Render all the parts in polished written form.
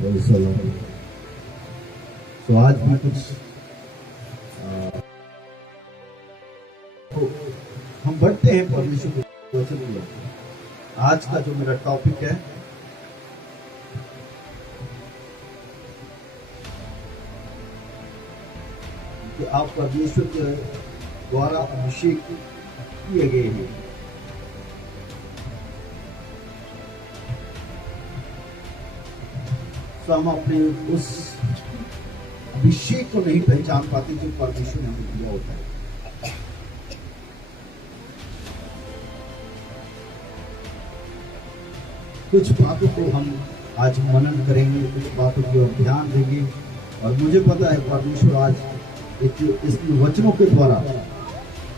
तो आज भी कुछ तो हम बढ़ते हैं परमेश्वर के वचन की ओर। आज का जो मेरा टॉपिक है कि आप परमेश्वर के द्वारा अभिषेक किए गए हैं। तो हम अपने उस अभिषेक को नहीं पहचान पाते जो परमेश्वर ने हमें दिया होता है। कुछ बातों को हम आज मनन करेंगे, कुछ बातों की ओर ध्यान देंगे और मुझे पता है परमेश्वर आज इस वचनों के द्वारा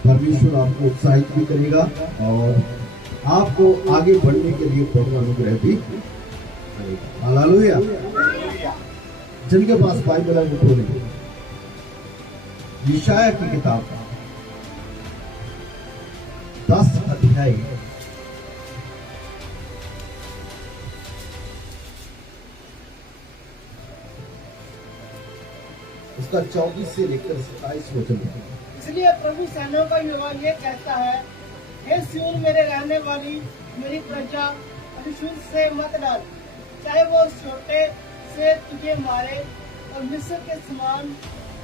परमेश्वर आपको उत्साहित भी करेगा और आपको आगे बढ़ने के लिए बहुत अनुग्रह भी करेगा। हालेलुया। जिनके पास बाइबल है वो खोलेंगे यशायाह की किताब 10 अध्याय उसका 24 से लेकर 27 वचन। इसलिए प्रभु सेनाओं का यहोवा ये कहता है, हे सिय्योन मेरे रहने वाली मेरी प्रजा, अविश्वास से मत डर, चाहे वो छोटे से तुझे मारे और मिस्र के समान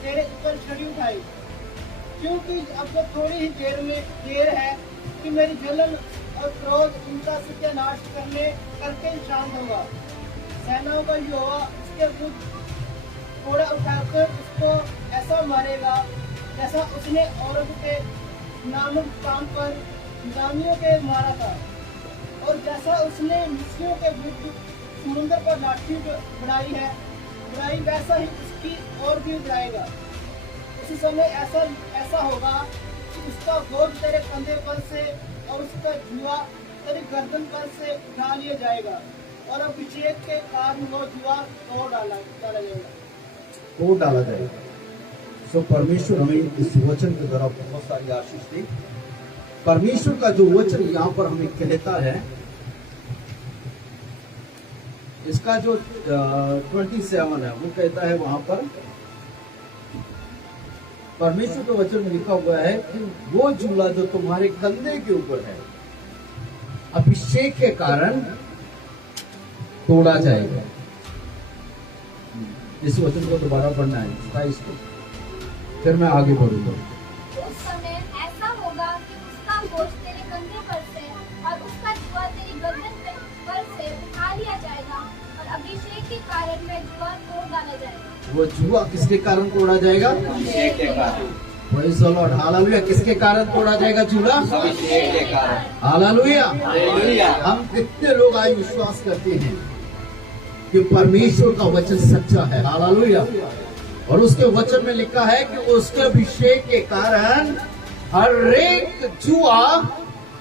तेरे ऊपर छड़ी उठाए, क्योंकि अब तो थोड़ी ही देर है कि मेरी जलन और क्रोध उनका सत्यानाश करके शांत होगा। सेनाओं का यहोवा उसके विरुद्ध घोड़ा उठाकर उसको ऐसा मारेगा जैसा उसने औरत के नामक काम पर नामियों के मारा था, और जैसा उसने मिस्रियों के विरुद्ध समुद्र पर लाठी बढ़ाई वैसा ही उसकी और भी बढ़ाएगा। उसी समय ऐसा होगा कि उसका बोझ तेरे कंधे पर से और उसका जुआ तेरी गर्दन पर से उठा लिया जाएगा, और अभिषेक के कारण वो जुआ तोड़ डाला जाएगा। सो परमेश्वर हमें इस वचन के द्वारा बहुत सारी आशीष दी। परमेश्वर का जो वचन यहाँ पर हमें कहता है, इसका जो 27 है वो कहता है, वहां पर परमेश्वर के वचन में लिखा हुआ है कि वो जूला जो तुम्हारे कंधे के ऊपर है अभिषेक के कारण तोड़ा जाएगा। इस वचन को दोबारा पढ़ना है 27 को, फिर मैं आगे बढ़ूंगा। उस समय ऐसा होगा कि उसका बोझ तेरे कंधे पर से और उसका जुआ तेरी गर्दन पर से उठा लिया जाएगा, और अभिषेक के कारण वह जुआ तोड़ डाला जाएगा। वो जुआ किसके कारण तोड़ा जाएगा? अभिषेक के कारण। Praise the Lord. हालेलुया। किसके कारण तोड़ा जाएगा जुआ? अभिषेक के कारण। हालेलुया। हालेलुया। हम कितने लोग आज विश्वास करते हैं कि परमेश्वर का वचन सच्चा है। हालेलुया। और उसके वचन में लिखा है कि उसके अभिषेक के कारण हर एक जुआ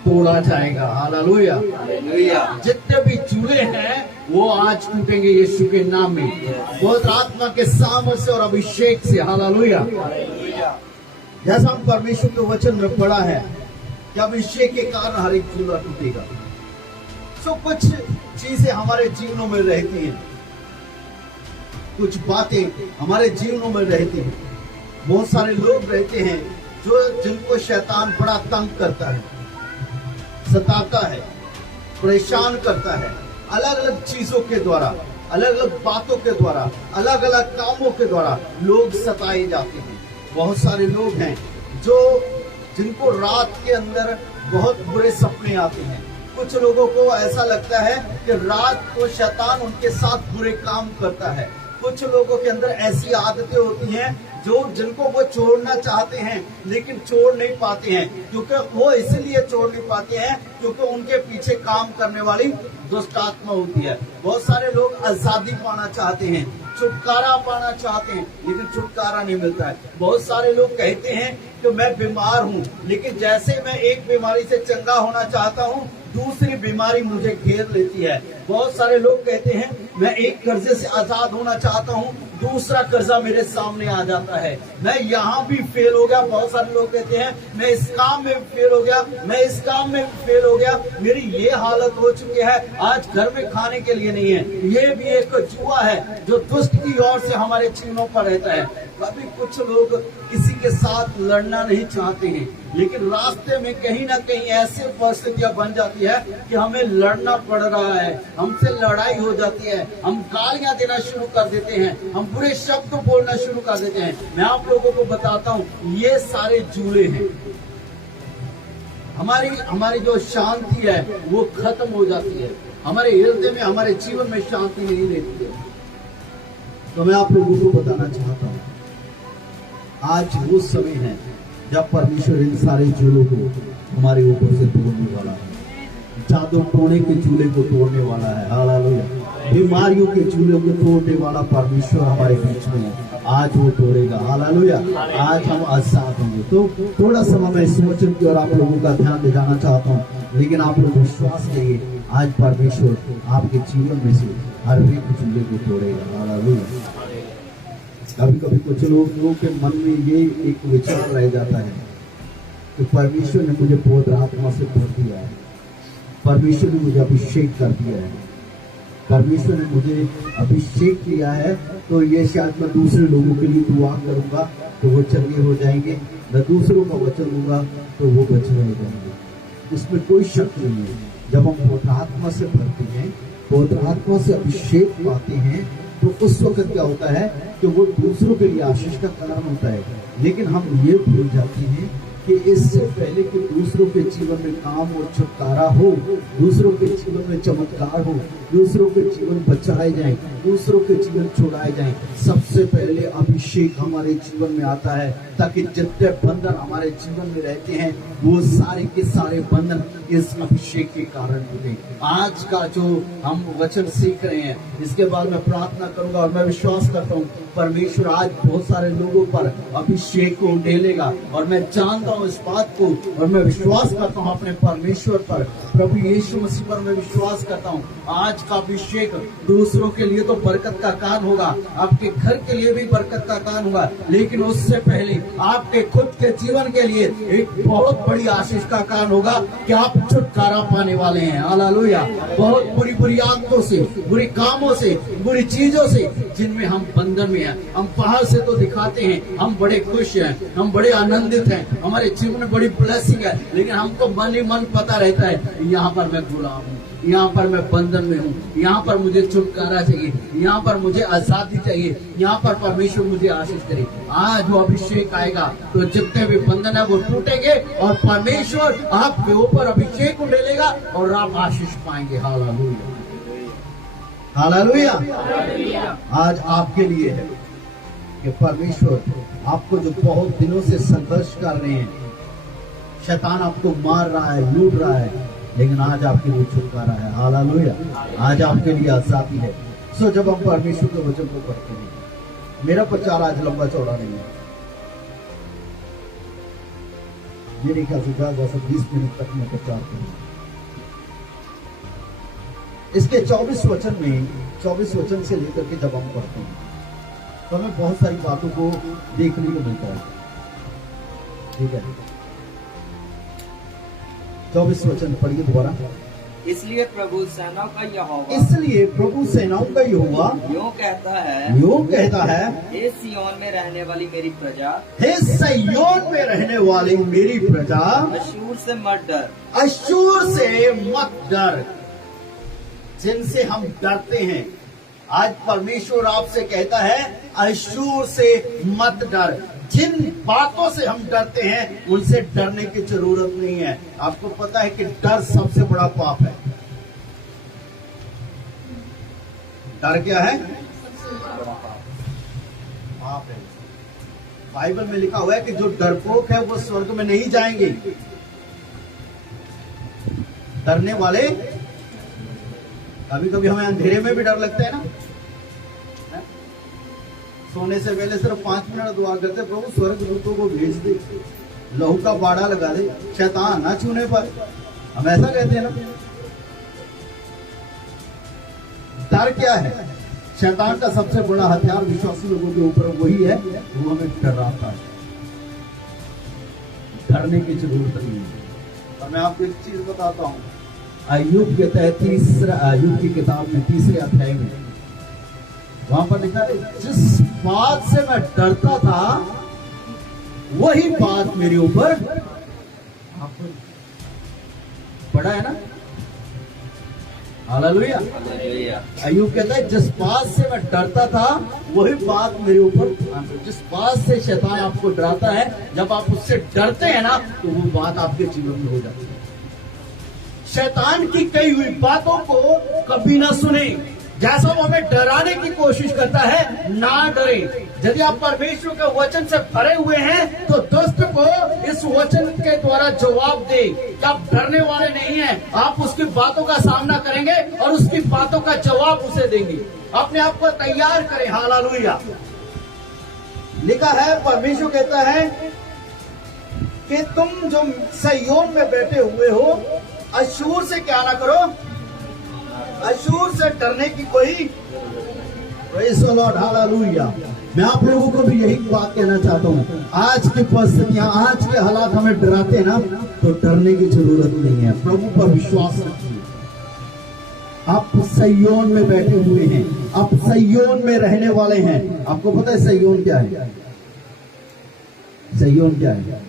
तोड़ा जाएगा। हालेलुया। हालेलुया। जितने भी जुए हैं वो आज टूटेंगे यीशु के नाम में, बहुत आत्मा के सामर्थ से और अभिषेक से। हालेलुया। जैसा हम परमेश्वर के वचन में पढ़ा है कि अभिषेक के कारण हर एक जुआ टूटेगा। सो कुछ चीजें हमारे जीवनों में रहती हैं, कुछ बातें हमारे जीवनों में रहती हैं। बहुत सारे लोग रहते हैं जिनको शैतान बड़ा तंग करता है, सताता है, परेशान करता है। अलग अलग चीजों के द्वारा, अलग अलग बातों के द्वारा, अलग अलग कामों के द्वारा लोग सताए जाते हैं। बहुत सारे लोग हैं जिनको रात के अंदर बहुत बुरे सपने आते हैं। कुछ लोगों को ऐसा लगता है कि रात को शैतान उनके साथ बुरे काम करता है। कुछ लोगों के अंदर ऐसी आदतें होती हैं जिनको वो छोड़ना चाहते हैं लेकिन छोड़ नहीं पाते हैं, क्योंकि वो इसलिए छोड़ नहीं पाते हैं क्योंकि उनके पीछे काम करने वाली दुष्ट आत्मा होती है। बहुत सारे लोग आजादी पाना चाहते हैं, छुटकारा पाना चाहते हैं, लेकिन छुटकारा नहीं मिलता है। बहुत सारे लोग कहते हैं कि मैं बीमार हूँ, लेकिन जैसे मैं एक बीमारी से चंगा होना चाहता हूँ दूसरी बीमारी मुझे घेर लेती है। बहुत सारे लोग कहते हैं मैं एक कर्जे से आजाद होना चाहता हूँ, दूसरा कर्जा मेरे सामने आ जाता है, मैं यहाँ भी फेल हो गया। बहुत सारे लोग कहते हैं मैं इस काम में फेल हो गया, मैं इस काम में फेल हो गया, मेरी ये हालत हो चुकी है, आज घर में खाने के लिए नहीं है। ये भी एक जुआ है जो दुष्ट की ओर से हमारे जीवनों पर रहता है। कभी कुछ लोग किसी के साथ लड़ना नहीं चाहते हैं, लेकिन रास्ते में कहीं ना कहीं ऐसी परिस्थितियां बन जाती है कि हमें लड़ना पड़ रहा है, हमसे लड़ाई हो जाती है, हम गालियां देना शुरू कर देते हैं, हम बुरे शब्द बोलना शुरू कर देते हैं। मैं आप लोगों को बताता हूँ, ये सारे जुए हैं। हमारी जो शांति है वो खत्म हो जाती है, हमारे हृदय में, हमारे जीवन में शांति नहीं रहती है। तो मैं आप लोगों को बताना चाहता हूँ, आज वो समय है जब परमेश्वर इन सारे चूल्हों को हमारे ऊपर से तोड़ने वाला है। जादू टोने के चूल्हे को तोड़ने वाला है, हालेलुया। बीमारियों के चूल्हे को तोड़ने वाला परमेश्वर हमारे बीच में है, आज वो तोड़ेगा, हालेलुया। आज हम आजाद होंगे। तो थोड़ा समय मैं इस वचन की ओर आप लोगों का ध्यान दिलाना चाहता हूँ, लेकिन आप लोग विश्वास करिए, आज परमेश्वर आपके जीवन में से हर एक चूल्हे को तोड़ेगा, हालेलुया। कभी कभी कुछ लोगों के मन में ये एक विचार रह जाता है कि परमेश्वर ने मुझे पवित्र आत्मा से भर दिया है, परमेश्वर ने मुझे अभिषेक कर दिया है, परमेश्वर ने मुझे अभिषेक किया है, तो ये शायद मैं दूसरे लोगों के लिए दुआ करूंगा तो वो चंगे हो जाएंगे, मैं दूसरों का वचन दूंगा तो वो बचे रह जाएंगे। इसमें कोई शक नहीं है। जब हम पवित्र आत्मा से भरते हैं, पवित्र आत्मा से अभिषेक पाते हैं, तो उस वक्त क्या होता है कि वो दूसरों के लिए आशीष का कारण होता है। लेकिन हम ये भूल जाते हैं कि इससे पहले कि दूसरों के जीवन में काम और छुटकारा हो, दूसरों के जीवन में चमत्कार हो, दूसरों के जीवन बचाए जाए, दूसरों के जीवन छुड़ाए जाए, सबसे पहले अभिषेक हमारे जीवन में आता है, ताकि जितने बंधन हमारे जीवन में रहते हैं वो सारे के सारे बंधन इस अभिषेक के कारण टूटे। आज का जो हम वचन सीख रहे हैं, इसके बाद मैं प्रार्थना करूंगा और मैं विश्वास करता हूँ परमेश्वर आज बहुत सारे लोगों पर अभिषेक को उंडेलेगा। और मैं जानता हूँ इस बात को, और मैं विश्वास करता हूँ अपने परमेश्वर पर, प्रभु यीशु मसीह पर मैं विश्वास करता हूँ। आज का अभिषेक दूसरों के लिए तो बरकत का कारण होगा, आपके घर के लिए भी बरकत का कारण होगा, लेकिन उससे पहले आपके खुद के जीवन के लिए एक बहुत बड़ी आशीष का कारण होगा कि आप छुटकारा पाने वाले हैं, हालेलुया। बहुत बुरी बुरी आदतों से, बुरी कामों से, बुरी चीजों से जिनमें हम बंधन में हैं। हम बाहर से तो दिखाते हैं हम बड़े खुश हैं, हम बड़े आनंदित हैं, हमारे जीवन में बड़ी ब्लेसिंग है, लेकिन हमको मन ही मन पता रहता है यहाँ पर मैं गुलाम हूँ, यहाँ पर मैं बंधन में हूँ, यहाँ पर मुझे छुटकारा चाहिए, यहाँ पर मुझे आजादी चाहिए, यहाँ पर परमेश्वर मुझे आशीष करे। आज वो अभिषेक आएगा तो जितने भी बंधन है वो टूटेंगे और परमेश्वर आपके ऊपर अभिषेक उंडेलेगा और आप आशीष पाएंगे, हालेलुया, हालेलुया। आज आपके लिए है कि परमेश्वर आपको जो बहुत दिनों से संघर्ष कर रहे हैं, शैतान आपको मार रहा है, लूट रहा है, लेकिन आज आपके लिए छुटकारा है, हालेलुया। आज आपके लिए आजादी है। सो जब हम परमेश्वर के वचन को पढ़ते हैं, मेरा प्रचार आज लंबा चौड़ा नहीं है, मेरे ख्याल से ज्यादा 20 मिनट तक मैं प्रचार करूंगा। इसके 24 वचन में, 24 वचन से लेकर के जब हम पढ़ते हैं तो हमें बहुत सारी बातों को देखने को मिलता है, ठीक है। 24 वचन पढ़िए दोबारा। इसलिए प्रभु सेनाओं का यहोवा, इसलिए प्रभु सेनाओं का यहोवा यूं कहता है, हे सिय्योन में रहने वाली मेरी प्रजा, हे सिय्योन में रहने वाली मेरी प्रजा, अश्शूर से मत डर, अश्शूर से मत डर। जिनसे हम डरते हैं, आज परमेश्वर आपसे कहता है अश्शूर से मत डर। जिन बातों से हम डरते हैं उनसे डरने की जरूरत नहीं है। आपको पता है कि डर सबसे बड़ा पाप है। डर क्या है? पाप है। बाइबल में लिखा हुआ है कि जो डरपोक है वो स्वर्ग में नहीं जाएंगे। डरने वाले, कभी कभी हमें अंधेरे में भी डर लगता है ना। सोने से पहले सिर्फ 5 मिनट दुआ करते, प्रभु स्वर्ग दूतों को भेज दे, लहू का बाड़ा लगा दे, शैतान ना छूने पाए। हम ऐसा कहते हैं ना। डर क्या है? शैतान का सबसे बड़ा हथियार विश्वासी लोगों के ऊपर वही है, वो हमें डराता है। डरने की जरूरत नहीं है। और मैं आपको एक चीज बताता हूं, अय्यूब कहता है अय्यूब की किताब में 3 अध्याय में, वहां पर लिखा है जिस बात से मैं डरता था वही बात मेरे ऊपर पड़ा है ना। हालेलुया। अय्यूब कहता है जिस बात से मैं डरता था वही बात मेरे ऊपर, जिस बात से शैतान आपको डराता है, जब आप उससे डरते हैं ना तो वो बात आपके जीवन में हो जाती है। शैतान की कही हुई बातों को कभी ना सुने। जैसा वो हमें डराने की कोशिश करता है, ना डरे। यदि आप परमेश्वर के वचन से भरे हुए हैं तो दुष्ट को इस वचन के द्वारा जवाब दे कि आप डरने वाले नहीं हैं, आप उसकी बातों का सामना करेंगे और उसकी बातों का जवाब उसे देंगे। अपने आप को तैयार करें। हालेलुया। लिखा है, परमेश्वर कहता है कि तुम जो सिय्योन में बैठे हुए हो, अशूर से क्या ना करो, अशूर से डरने की कोई। Praise the Lord. हालेलुया। मैं आप लोगों को भी यही बात कहना चाहता हूँ, आज की परिस्थितियां, आज के हालात हमें डराते हैं ना, तो डरने की जरूरत नहीं है। प्रभु पर विश्वास रखिए। आप सिय्योन में बैठे हुए हैं, आप सिय्योन में रहने वाले हैं। आपको पता है सिय्योन क्या है? सिय्योन क्या है?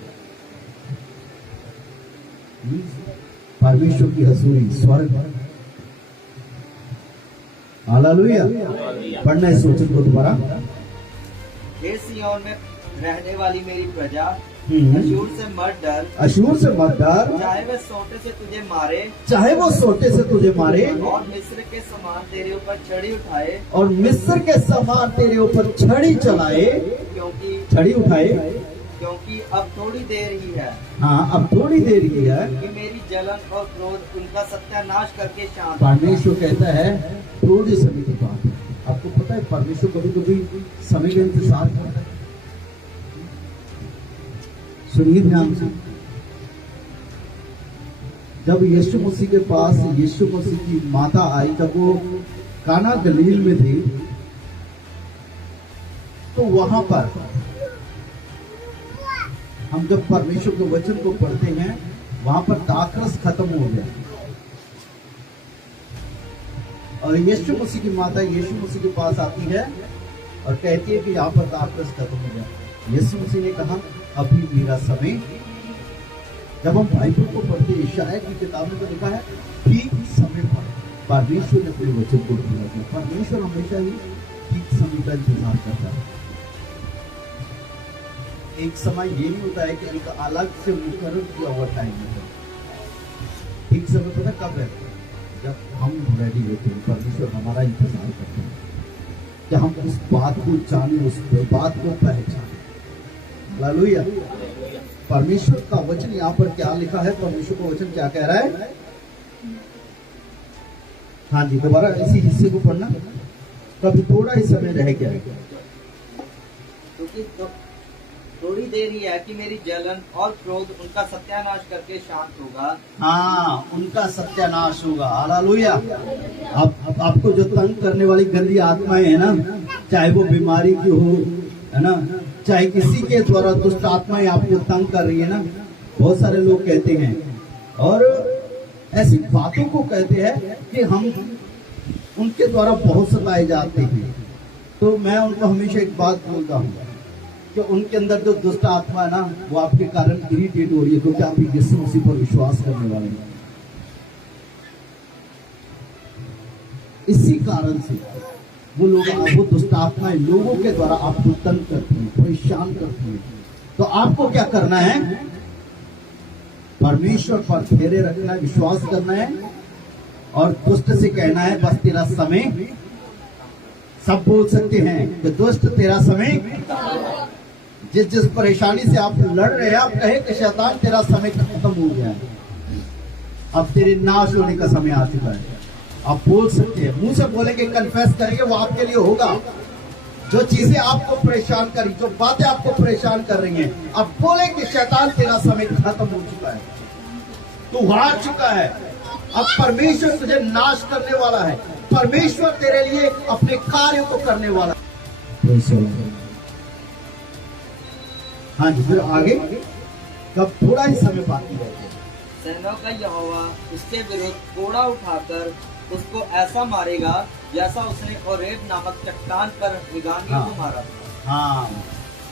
परमेश्वर की हजूरी, स्वर्ग। हालेलुया। पढ़ना इस वचन को दोबारा। हे सिय्योन में रहने वाली मेरी प्रजा, अशूर से मत डर, अशूर से मत डर, चाहे वह सोटे से तुझे मारे, चाहे वो सोटे से तुझे मारे, और मिस्र के समान तेरे ऊपर छड़ी उठाए, और मिस्र के समान तेरे ऊपर छड़ी चलाए, क्योंकि छड़ी उठाए, क्योंकि अब थोड़ी देर ही है। हाँ, अब थोड़ी देर ही है कि मेरी जलन और क्रोध उनका सत्यानाश करके शांत। परमेश्वर कहता है थोड़ी समय की बात है। आपको पता है परमेश्वर कभी कभी समय का इंतजार करता है। सुनिए ध्यान से, जब यीशु मसीह के पास यीशु मसीह की माता आई, जब वो काना गलील में थे, तो वहां पर हम जब परमेश्वर के वचन को पढ़ते हैं, वहां पर दाखरस खत्म हो गया और यीशु मसीह की माता यीशु मसीह के पास आती है और कहती है कि यहाँ पर दाखरस खत्म हो गया। यीशु मसीह ने कहा अभी मेरा समय। जब हम बाइबल को पढ़ते हैं, यशायाह की किताब में तो लिखा है ठीक समय पर परमेश्वर ने अपने वचन को पूरा किया। परमेश्वर हमेशा ही ठीक समय का इंतजार करता है। एक समय ये नहीं होता है कि एक अलग से मुकर्रर किया हुआ टाइम है। ठीक समय पता कब है? जब हम रेडी होते हैं, परमेश्वर हमारा इंतजार करते हैं कि हम उस बात को जाने, उस बात को पहचाने। हालेलुया। परमेश्वर का वचन यहाँ पर क्या लिखा है? परमेश्वर का वचन क्या कह रहा है? हाँ जी, दोबारा इसी हिस्से को पढ़ना। कभी थोड़ा ही समय रह गया है, क्योंकि थोड़ी देर ही है कि मेरी जलन और क्रोध उनका सत्यानाश करके शांत होगा। हाँ, उनका सत्यानाश होगा। हालेलुया। आपको जो तंग करने वाली गंदी आत्माएं है ना, चाहे वो बीमारी की हो, है ना, चाहे किसी के द्वारा दुष्ट आत्माएं आपको तंग कर रही है ना, बहुत सारे लोग कहते हैं और ऐसी बातों को कहते हैं कि हम उनके द्वारा बहुत सताए जाते हैं। तो मैं उनको हमेशा एक बात बोलता हूँ कि उनके अंदर जो दुष्ट आत्मा है ना, वो आपके कारण इरिटेट हो रही है, क्योंकि आप यीशु मसीह पर विश्वास करने वाले हैं। इसी कारण से वो दुष्ट आत्माएं लोगों के द्वारा आपको तंग करती हैं, परेशान करती हैं। तो आपको क्या करना है? परमेश्वर पर धैर्य रखना है, विश्वास करना है और दुष्ट से कहना है बस तेरा समय। सब बोल सकते हैं कि दुष्ट तेरा समय। जिस परेशानी से आप लड़ रहे हैं, आप कहे कि शैतान तेरा समय खत्म हो गया है, अब तेरे नाश होने का समय आ चुका है। आप बोल सकते हैं, मुंह से बोलेंगे, कन्फेस करेंगे, वो आपके लिए होगा। जो चीजें आपको परेशान करी, जो बातें आपको परेशान कर रही हैं, अब बोले कि शैतान तेरा समय खत्म हो चुका है। तू हार चुका है। अब परमेश्वर तुझे नाश करने वाला है। परमेश्वर तेरे लिए अपने कार्य को करने वाला है। हाँ जी, फिर आगे कब थोड़ा ही समय बाकी है। सेनाओं का यहोवा उसके विरुद्ध कोड़ा उठाकर उसको ऐसा मारेगा जैसा उसने ओरेब नामक चट्टान पर मिगानियों को मारा था। हाँ,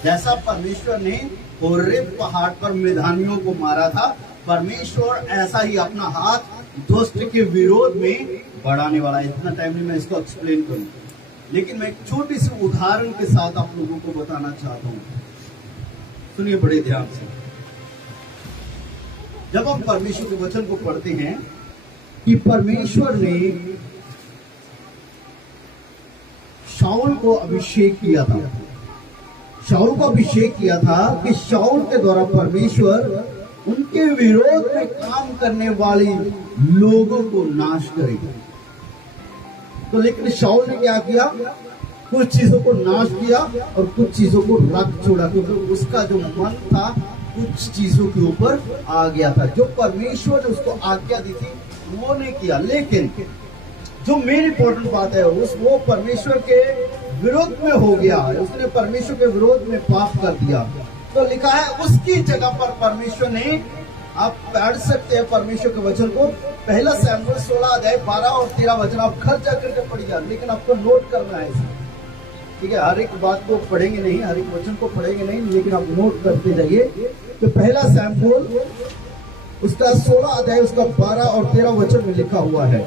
जैसा परमेश्वर ने होरेब पहाड़ पर मिधानियों को मारा था, परमेश्वर ऐसा ही अपना हाथ दुष्ट के विरोध में बढ़ाने वाला है। इतना टाइम नहीं मैं इसको एक्सप्लेन करूं, लेकिन मैं एक छोटी सी उदाहरण के साथ आप लोगों को बताना चाहता हूं। सुनिए बड़े ध्यान से। जब हम परमेश्वर के वचन को पढ़ते हैं कि परमेश्वर ने शाऊल को अभिषेक किया था, शाऊल को अभिषेक किया था कि शाऊल के द्वारा परमेश्वर उनके विरोध में काम करने वाले लोगों को नाश करेगा। तो लेकिन शाऊल ने क्या किया? कुछ चीजों को नाश किया और कुछ चीजों को रख छोड़ा, क्योंकि उसका जो मन था कुछ चीजों के ऊपर आ गया था। जो परमेश्वर ने उसको आज्ञा दी थी वो नहीं किया। लेकिन जो मेन इंपॉर्टेंट बात है वो परमेश्वर के विरोध में हो गया, उसने परमेश्वर के विरोध में पाप कर दिया। तो लिखा है उसकी जगह पर परमेश्वर ने, आप पढ़ सकते हैं परमेश्वर के वचन को, पहला शमूएल 16 अध्याय 12 और 13 वचन आप घर जाकर के पढ़िए, लेकिन आपको नोट करना है इसे, ठीक है। हर एक बात को पढ़ेंगे नहीं, हर एक वचन को पढ़ेंगे नहीं, लेकिन आप नोट करते जाइए। तो पहला शमूएल उसका 16 अध्याय उसका 12 और 13 वचन में लिखा हुआ है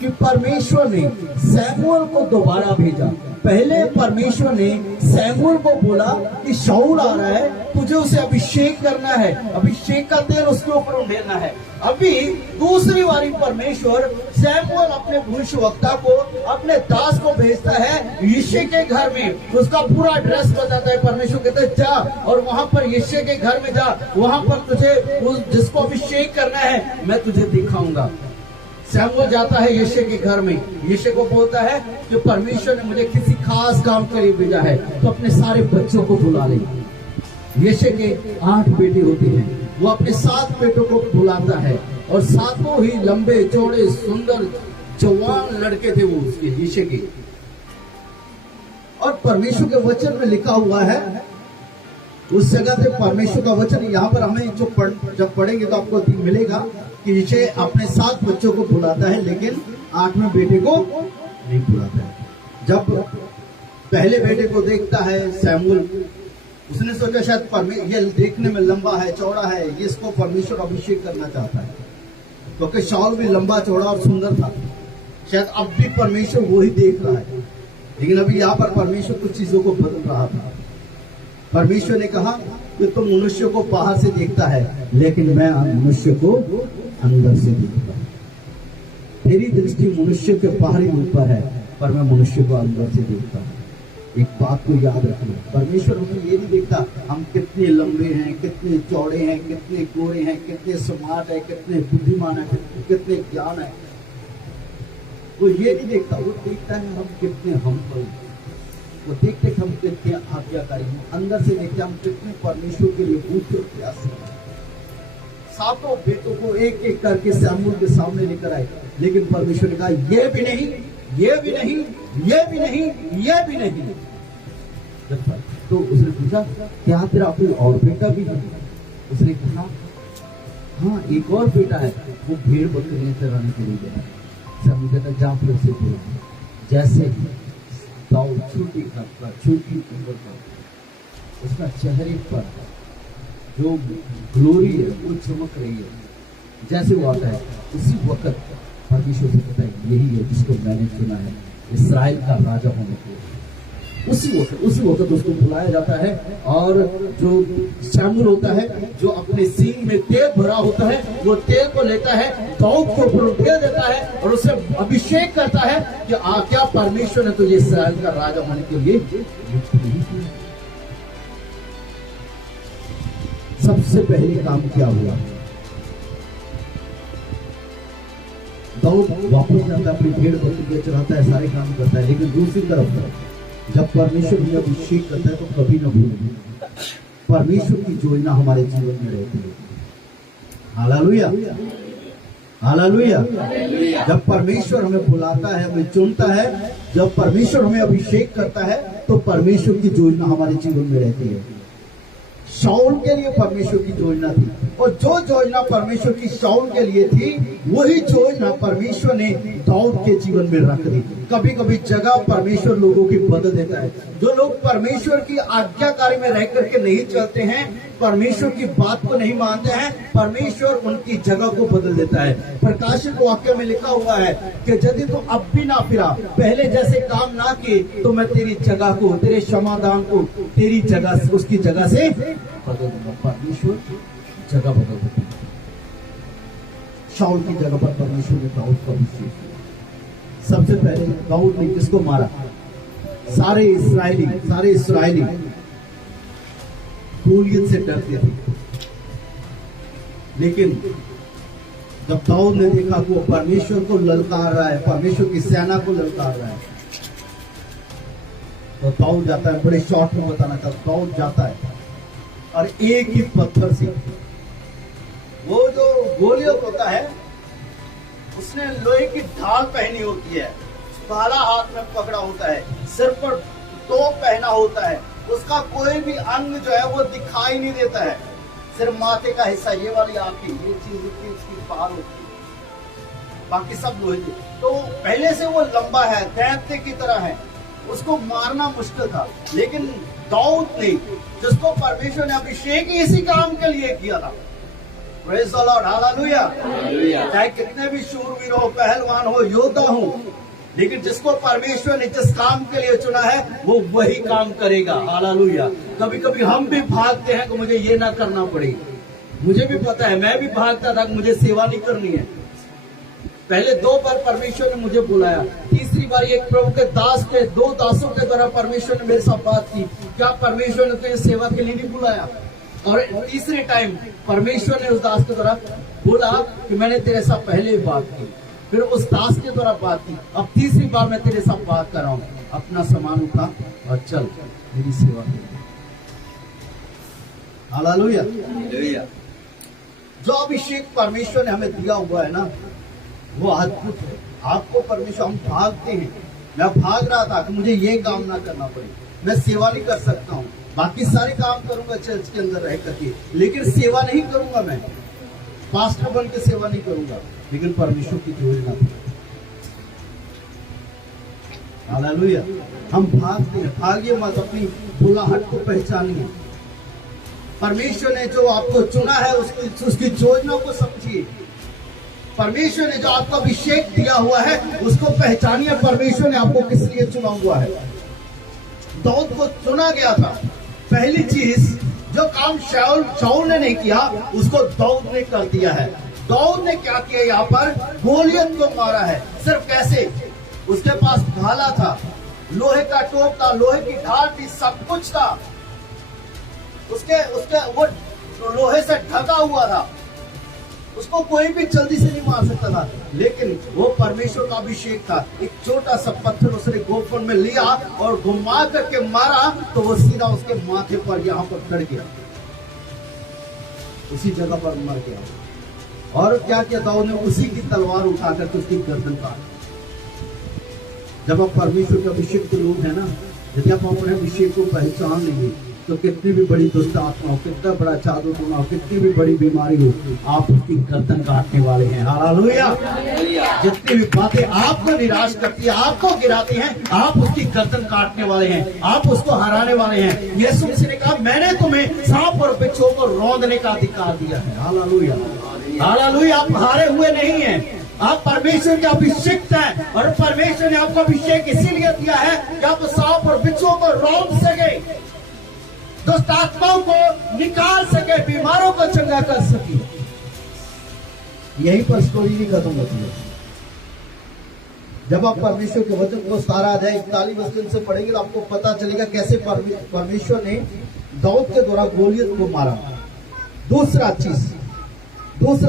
कि परमेश्वर ने शमूएल को दोबारा भेजा। पहले परमेश्वर ने शमूएल को बोला कि शाऊल आ रहा है, तुझे उसे अभिषेक करना है, अभिषेक का तेल उसके ऊपर उंडेलना है। अभी दूसरी बारी परमेश्वर शमूएल अपने भविष्यवक्ता को, अपने दास को भेजता है यिशै के घर में। उसका पूरा एड्रेस बताता है। परमेश्वर कहता है जा और वहां पर यिशै के घर में जा, वहां पर तुझे उस जिसको अभिषेक करना है मैं तुझे दिखाऊंगा। शमूएल जाता है यिशै के घर में, यिशै को बोलता है कि परमेश्वर ने मुझे किसी खास काम के लिए भेजा है, तो अपने सारे बच्चों को बुला ले। यिशै के 8 बेटे होते हैं, वो अपने 7 बेटों को बुलाता है और 7 ही लंबे चौड़े सुंदर जवान लड़के थे वो उसके यिशै के। और परमेश्वर के वचन में लिखा हुआ है, उस जगह से परमेश्वर का वचन यहाँ पर हमें जो जब पढ़ेंगे तो आपको मिलेगा कि यिशै अपने 7 बच्चों को बुलाता है, लेकिन 8वें बेटे को नहीं बुलाता है। जब पहले बेटे को देखता है शमूएल, उसने सोचा शायद ये देखने में लंबा है, चौड़ा है, ये इसको परमेश्वर अभिषेक करना चाहता है, क्योंकि शाऊल भी लंबा चौड़ा और सुंदर था। शायद अब भी परमेश्वर वो ही देख रहा है, लेकिन अभी यहाँ पर परमेश्वर कुछ चीजों को बदल रहा था। परमेश्वर ने कहा कि तुम मनुष्य को बाहर से देखता है, लेकिन मैं मनुष्य को अंदर से देखता हूं। तेरी दृष्टि मनुष्य के बाहरी रूप पर है, पर मैं मनुष्य को अंदर से देखता हूं। एक बात को याद रखना, परमेश्वर हमें ये नहीं देखता हम कितने लंबे हैं, कितने चौड़े हैं, कितने गोरे हैं, कितने स्मार्ट है, कितने बुद्धिमान है, कितने ज्ञान है। वो ये नहीं देखता, वो देखता है हम कितने हम्बल हैं, वो देखते हम कितने आज्ञाकारी हैं, अंदर से देखते हम कितने परमेश्वर के लिए भूखे और प्यासे हैं। 7 बेटों को एक एक करके शमूएल के सामने लेकर आए, लेकिन परमेश्वर ने कहा ये भी नहीं, ये भी नहीं, ये भी नहीं, ये भी नहीं। तो उसने पूछा क्या तेरा कोई और बेटा भी है? उसने कहा हाँ एक और बेटा है, वो भेड़ बकरियां चराने के लिए गया। शमूएल कहता जा फिर से बोल, जैसे ही दाऊद छोटी घर पर, छोटी उम्र पर, उसका चेहरे पर जो ग्लोरी है वो चमक रही है, जैसे वो आता है उसी वक्त परमेश्वर से कहता है यही है जिसको मैंने चुना है इस्राएल का राजा होने के लिए। उसी वक्त उसको बुलाया जाता है, और जो शमूएल होता है जो अपने सींग में तेल भरा होता है, वो तेल को लेता है, दाऊद को ऊपर उठा देता है और उसे अभिषेक करता है कि क्या परमेश्वर ने तुझे इस्राएल का राजा होने के लिए नहीं किया। सबसे पहले काम क्या हुआ? दाऊद वापस जाता है, अपनी भेड़ बकरियां चलाता है, सारे काम करता है, लेकिन दूसरी तरफ जब परमेश्वर हमें अभिषेक करता है तो कभी न भूलें परमेश्वर की योजना हमारे जीवन में रहती है। हालेलुया। हालेलुया। जब परमेश्वर हमें बुलाता है, हमें चुनता है, जब परमेश्वर हमें अभिषेक करता है, तो परमेश्वर की योजना हमारे जीवन में रहती है। शाऊल के लिए परमेश्वर की योजना थी, और जो योजना परमेश्वर की शाऊल के लिए थी, वही योजना परमेश्वर ने दाऊद के जीवन में रख दी। कभी कभी जगह परमेश्वर लोगों की बदल देता है। जो लोग परमेश्वर की आज्ञाकारी में रह करके नहीं चलते हैं, परमेश्वर की बात को नहीं मानते हैं, परमेश्वर उनकी जगह को बदल देता है। प्रकाशित वाक्य में लिखा हुआ है कि यदि तू अब भी ना फिरा, पहले जैसे काम ना किए, तो मैं तेरी जगह को, तेरे समाधान को, तेरी जगह, उसकी जगह से बदल दूंगा। परमेश्वर जगह बदल देता है। शाऊल की जगह पर परमेश्वर ने दाऊद को अभिषेक किया। सबसे पहले दाऊद ने किसको मारा? सारे इस्राएली गोलियत से डरते थे, लेकिन जब दाऊद ने देखा कि वो परमेश्वर को ललकार रहा है, परमेश्वर की सेना को ललकार रहा है, तो दाऊद जाता है। बड़े शॉर्ट में बताना चाहता, दाऊद जाता है और एक ही पत्थर से, वो जो गोलियत होता है, उसने लोहे की ढाल पहनी होती है, भाला हाथ में पकड़ा होता है, सिर पर टोप पहना होता है, उसका कोई भी अंग जो है वो दिखाई नहीं देता है, सिर्फ माथे का हिस्सा, ये वाली आंखें, ये चीज होती है, उसकी पार होती है, बाकी सब लोहे की। तो पहले से वो लंबा है, दैत्य की तरह है, उसको मारना मुश्किल था। लेकिन दाऊद ने, जिसको परमेश्वर ने अभिषेक ही इसी काम के लिए किया था, प्रेज़ द लॉर्ड, हालेलुया। चाहे कितने भी शूरवीर हो, पहलवान हो, योद्धा हो, लेकिन जिसको परमेश्वर ने जिस काम के लिए चुना है, वो वही काम करेगा। हालेलुया। कभी कभी हम भी भागते हैं कि मुझे ये ना करना पड़े। मुझे भी पता है, मैं भी भागता था कि मुझे सेवा नहीं करनी है। पहले 2 बार परमेश्वर ने मुझे बुलाया, तीसरी बार एक प्रभु के दास के 2 दासों के द्वारा परमेश्वर ने मेरे साथ बात की, क्या परमेश्वर ने तुझे सेवा के लिए नहीं बुलाया? और तीसरे टाइम परमेश्वर ने उस दास के द्वारा बोला कि मैंने तेरे साथ पहले बात की, फिर उस दास के द्वारा बात की, अब तीसरी बार मैं तेरे साथ बात कर रहा हूं, अपना सामान उठा और चल मेरी सेवा कर। हालेलुया। जो अभिषेक परमेश्वर ने हमें दिया हुआ है ना, वो अद्भुत है। आपको परमेश्वर, हम भागते हैं, मैं भाग रहा था कि मुझे ये काम ना करना पड़े, मैं सेवा नहीं कर सकता हूँ, बाकी सारे काम करूंगा चर्च के अंदर रह करके, लेकिन सेवा नहीं करूंगा, मैं पास्टर बन के सेवा नहीं करूंगा। लेकिन परमेश्वर की योजना थी। हालेलुया। हम भागते हैं, भागिए मत, अपनी बुलाहट को पहचानिए। परमेश्वर ने जो आपको चुना है, उसकी योजना को समझिए। परमेश्वर ने जो आपको अभिषेक दिया हुआ है, उसको पहचानिए। परमेश्वर ने आपको किस लिए चुना हुआ है? दाऊद को चुना गया था। पहली चीज, जो काम शाऊल ने नहीं किया, उसको दाऊद ने कर दिया है। दाऊद ने क्या किया? यहाँ पर गोलियत को मारा है। सिर्फ कैसे? उसके पास भाला था, लोहे का टोप था, लोहे की ढाल थी, सब कुछ था, उसके वो लोहे से ढका हुआ था, उसको कोई भी जल्दी से नहीं मार सकता था। लेकिन वो परमेश्वर का अभिषेक था। एक छोटा सा पत्थर उसने गोफन में लिया और घुमा करके मारा, तो वो सीधा उसके माथे पर यहाँ पर चढ़ गया, उसी जगह पर मर गया। और क्या किया दाऊद ने? उसी की तलवार उठा करके उसकी गर्दन काटी। जब आप परमेश्वर के अभिषेक के लोग हैं ना, यदि आप अपने अभिषेक को पहचान लेंगे, तो कितनी भी बड़ी दुष्ट आत्मा हो, कितना बड़ा जादू टोना हो, कितनी भी बड़ी बीमारी हो, आप उसकी गर्दन काटने वाले हैं। हालेलुया। जितनी भी बातें आपको निराश करती है, आपको गिराती हैं, आप उसकी गर्दन काटने वाले हैं, आप उसको हराने वाले हैं। यीशु मसीह ने कहा, मैंने तुम्हें सांप और बिच्छू को रौंदने का अधिकार दिया है। हालेलुया। हालेलुया। आप हारे हुए नहीं हैं, आप परमेश्वर के अभिषिक्त हैं, और परमेश्वर ने आपको अभिषेक इसीलिए दिया है कि आप सांप और बिच्छुओं को रौंद सके, दुष्ट आत्माओं को निकाल सके, बीमारों को चंगा कर सके। यहीं पर स्टोरी नहीं खत्म होती है। जब आप परमेश्वर के वचन को सारा अध्याय 41 वचन से पढ़ेंगे, तो आपको पता चलेगा कैसे परमेश्वर ने दाऊद के द्वारा गोलियत को मारा। दूसरा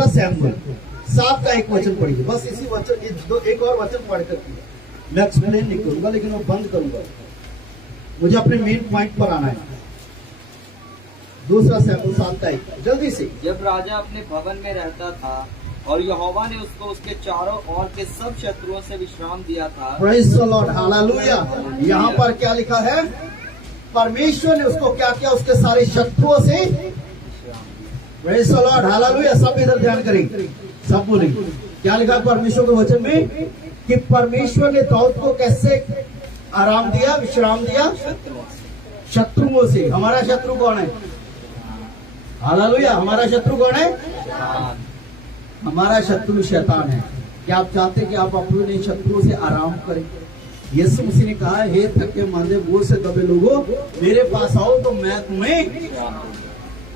सैमुएल 7 का 1 वचन पढ़िए, बस इसी वचन, एक और वचन पढ़ करके मैं एक्सप्लेन नहीं करूंगा, लेकिन वो बंद करूंगा, मुझे अपने मेन पॉइंट पर आना है। दूसरा सैमुएल 7 का 1, जल्दी से। जब राजा अपने भवन में रहता था, और यहोवा ने उसको उसके चारों ओर के सब शत्रुओं से विश्राम दिया था। Praise the Lord, hallelujah. यहाँ पर क्या लिखा है? परमेश्वर ने उसको क्या किया? उसके सारे शत्रुओं से। Praise the Lord, hallelujah. सब इधर ध्यान करेंगे, सब बोलेंगे क्या लिखा है परमेश्वर के वचन में कि परमेश्वर ने दाऊद को कैसे आराम दिया, विश्राम दिया? शत्रुओं से। हमारा शत्रु कौन है? हालेलुया। हमारा शत्रु कौन है? हमारा शत्रु शैतान है। क्या आप चाहते हैं कि आप अपने शत्रुओं से आराम करें? यीशु मसीह ने कहा, हे थके मांदे बोझ से दबे लोगों, मेरे पास आओ तो मैं तुम्हें।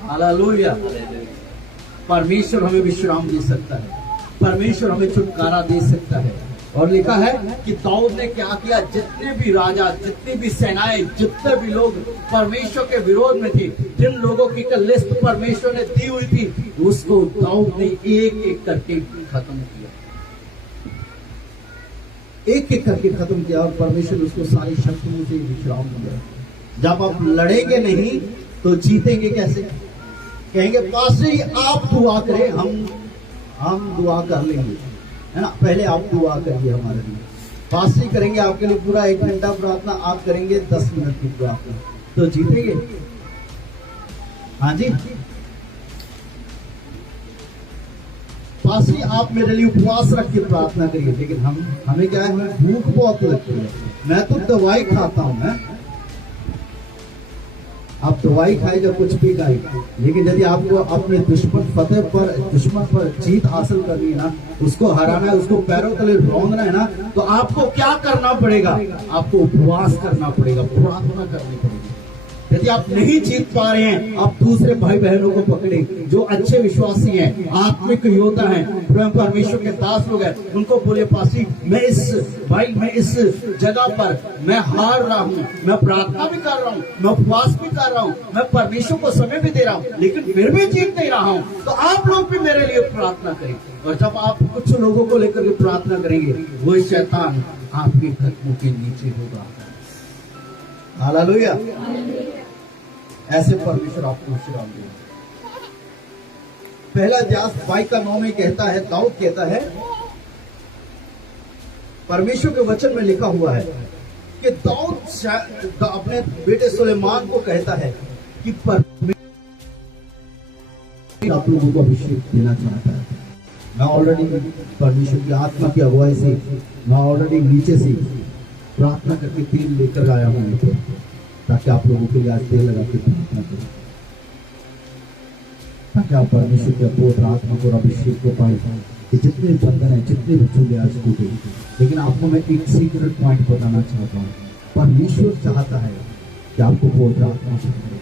हालेलुया। परमेश्वर हमें विश्राम दे सकता है, परमेश्वर हमें छुटकारा दे सकता है। और लिखा है कि दाऊद ने क्या किया? जितने भी राजा, जितनी भी सेनाएं, जितने भी लोग परमेश्वर के विरोध में थे, जिन लोगों की लिस्ट परमेश्वर ने दी हुई थी, उसको दाऊद ने एक एक करके खत्म किया, एक एक करके खत्म किया। और परमेश्वर ने उसको सारी शत्रुओं से विश्राम दिया। जब आप लड़ेंगे नहीं तो जीतेंगे कैसे? कहेंगे पास्टर जी आप दुआ करें, हम दुआ कर लेंगे, है ना? पहले आप दुआ करिए हमारे लिए। फास्टिंग करेंगे आपके लिए पूरा 1 घंटा प्रार्थना, आप करेंगे 10 मिनट की प्रार्थना, तो जीतेंगे? हाँ जी। फास्टिंग आप मेरे लिए उपवास रख के प्रार्थना करिए, लेकिन हमें क्या है? हमें भूख बहुत लगती है। मैं तो दवाई खाता हूं, मैं आप दवाई खाएगा, कुछ भी खाएगा, लेकिन यदि आपको अपने दुश्मन पर जीत हासिल करनी है ना, उसको हराना है, उसको पैरों तले रौंदना है ना, तो आपको क्या करना पड़ेगा? आपको उपवास करना पड़ेगा, प्रार्थना करनी पड़ेगी। यदि आप नहीं जीत पा रहे हैं, आप दूसरे भाई बहनों को पकड़े जो अच्छे विश्वासी हैं, आत्मिक योद्धा हैं, परमेश्वर के दास लोग हैं, उनको बोले पासी मैं इस जगह पर मैं हार रहा हूँ, मैं प्रार्थना भी कर रहा हूँ, मैं उपवास भी कर रहा हूँ, मैं परमेश्वर को समय भी दे रहा हूँ, लेकिन फिर भी जीत नहीं रहा हूँ, तो आप लोग भी मेरे लिए प्रार्थना करें। और जब आप कुछ लोगों को लेकर के प्रार्थना करेंगे, वो शैतान आपके कदमों के नीचे होगा। हालेलुया। ऐसे परमेश्वर आपको विश्राम देगा। पहला इतिहास 22:9 में कहता है, दाऊद कहता है, परमेश्वर के वचन में लिखा हुआ है कि दाऊद अपने बेटे सुलेमान को कहता है कि परमेश्वर आप लोगों को अभिषेक देना चाहता है। मैं ऑलरेडी परमेश्वर की आत्मा की अगुवाई से मैं ऑलरेडी नीचे से प्रार्थना करके तेल लेकर आया हूं ऊपर, ताकि आप लोगों के लिए आज तेल लगा के प्रार्थना करें, ताकि आप परमेश्वर के पवित्र आत्मा को अभिषेक को पाए। जितने बंधन है, जितने भी चूल्हे आज टूटे, लेकिन आपको मैं एक सीक्रेट पॉइंट बताना चाहता हूँ। परमेश्वर चाहता है कि आपको पवित्र आत्मा से करे,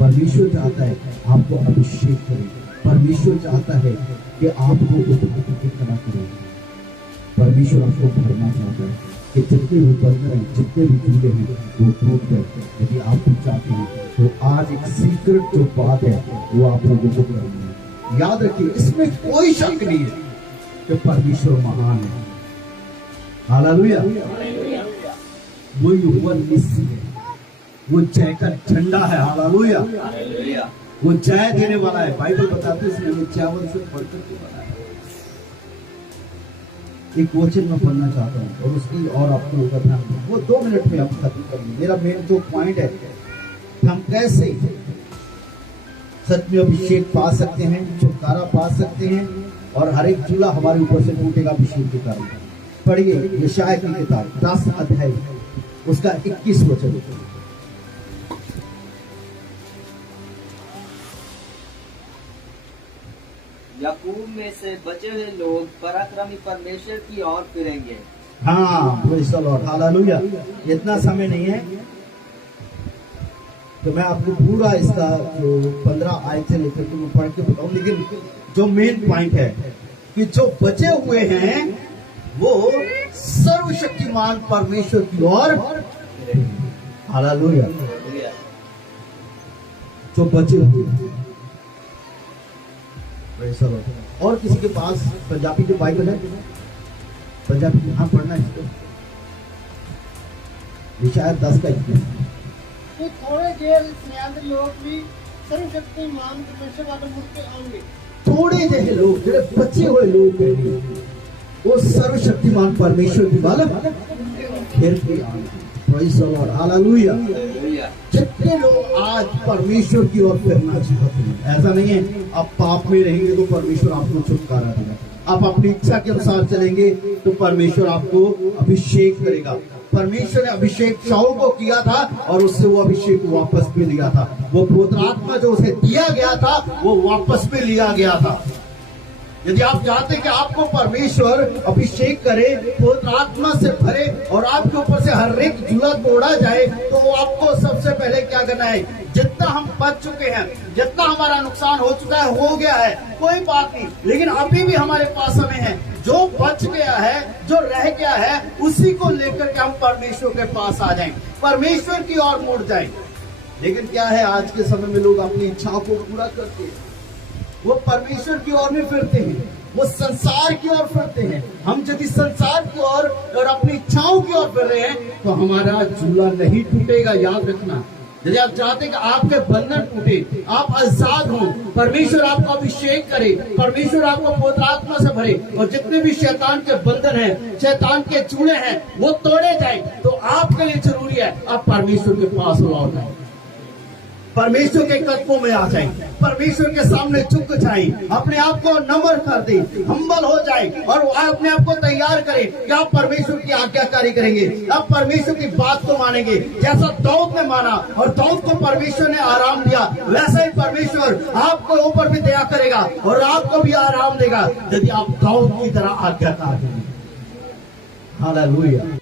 परमेश्वर चाहता है आपको अभिषेक करे, परमेश्वर चाहता है कि आपको उपकरण करे, परमेश्वर आपको भरना चाहता है कि जितने भी बंधन हैं, जितने भी चूल्हे हैं, वो टूट गए। यदि आप भी चाहते हैं तो आज एक सीक्रेट जो बात है वो आप लोगों को करनी है। याद रखिए, इसमें कोई शक नहीं है कि परमेश्वर महान है। हालेलुया। वो युवा निश्चय है, वो जय का झंडा है। हालेलुया। वो जय देने वाला है। बाइबल बताते हैं इसने चावल से बढ़कर के बनाया। एक वचन में पढ़ना चाहता हूँ और उसकी और आप लोगों का ध्यान, वो 2 मिनट में आप खत्म करेंगे। मेरा मेन जो पॉइंट है, हम कैसे सच में अभिषेक पा सकते हैं, छुटकारा पा सकते हैं, और हर एक चूल्हा हमारे ऊपर से टूटेगा अभिषेक के कारण। पढ़िए यशायाह की किताब 10 अध्याय उसका 21 वचन। याकूब में से बचे हुए लोग पराक्रमी परमेश्वर की ओर फिरेंगे। हाँ, प्रेज़ द लॉर्ड, हालेलुया। इतना समय नहीं है तो मैं आपको पूरा इसका जो 15 आयतें लेकर के मैं पढ़ के बताऊं, लेकिन जो मेन पॉइंट है कि जो बचे हुए हैं वो सर्वशक्तिमान परमेश्वर की ओर, हालेलुया, जो बचे हुए हैं। और किसी के पास पंजाबी जो बाइबल है, पंजाबी हाँ पढ़ना है इसको, यशायाह 10 का 21। तो थोड़े देर सियाद लोग भी सर्वशक्तिमान परमेश्वर वाले मुझ पे आएंगे। थोड़े जैसे लोग जो बचे हुए लोग हैं, वो सर्वशक्तिमान परमेश्वर की बालक फिर भी Praise the Lord. Hallelujah. जितने लोग आज परमेश्वर की ओर फिरना चाहते हैं, ऐसा नहीं है आप पाप में रहेंगे तो परमेश्वर आपको छुटकारा देगा, आप अपनी इच्छा के अनुसार चलेंगे तो परमेश्वर आपको अभिषेक करेगा। परमेश्वर ने अभिषेक शाऊल को किया था और उससे वो अभिषेक वापस भी लिया था। वो पवित्र आत्मा जो उसे दिया गया था वो वापस भी लिया गया था। यदि आप चाहते हैं कि आपको परमेश्वर अभिषेक करे, पवित्र आत्मा से भरे और आपके ऊपर से हर एक जुला तोड़ा जाए, तो वो आपको सबसे पहले क्या करना है, जितना हम बच चुके हैं, जितना हमारा नुकसान हो चुका है, हो गया है, कोई बात नहीं, लेकिन अभी भी हमारे पास समय है, जो बच गया है, जो रह गया है, उसी को लेकर के हम परमेश्वर के पास आ जाएं, परमेश्वर की ओर मुड़ जाएं। लेकिन क्या है, आज के समय में लोग अपनी इच्छाओं को पूरा करते हैं, वो परमेश्वर की ओर में फिरते हैं, वो संसार की ओर फिरते हैं। हम यदि संसार की ओर और अपनी इच्छाओं की ओर फिर रहे हैं तो हमारा झूला नहीं टूटेगा, याद रखना। यदि आप चाहते हैं कि आपके बंधन टूटे, आप आजाद हो, परमेश्वर आपको अभिषेक करे, परमेश्वर आपको पवित्र आत्मा से भरे और जितने भी शैतान के बंधन हैं, शैतान के चूड़े हैं, वो तोड़े जाए, तो आपके लिए जरूरी है आप परमेश्वर के पास लौट आए, परमेश्वर के कदमों में आ जाए, परमेश्वर के सामने झुक जाए, अपने आप को नम्र कर दे, हम्बल हो जाए और अपने आप को तैयार करे कि आप परमेश्वर की आज्ञाकारी करेंगे, आप परमेश्वर की बात को मानेंगे। जैसा दाऊद ने माना और दाऊद को परमेश्वर ने आराम दिया, वैसा ही परमेश्वर आपको ऊपर भी दया करेगा और आपको भी आराम देगा यदि आप दाऊद की तरह आज्ञाकार हैं। हालेलुया।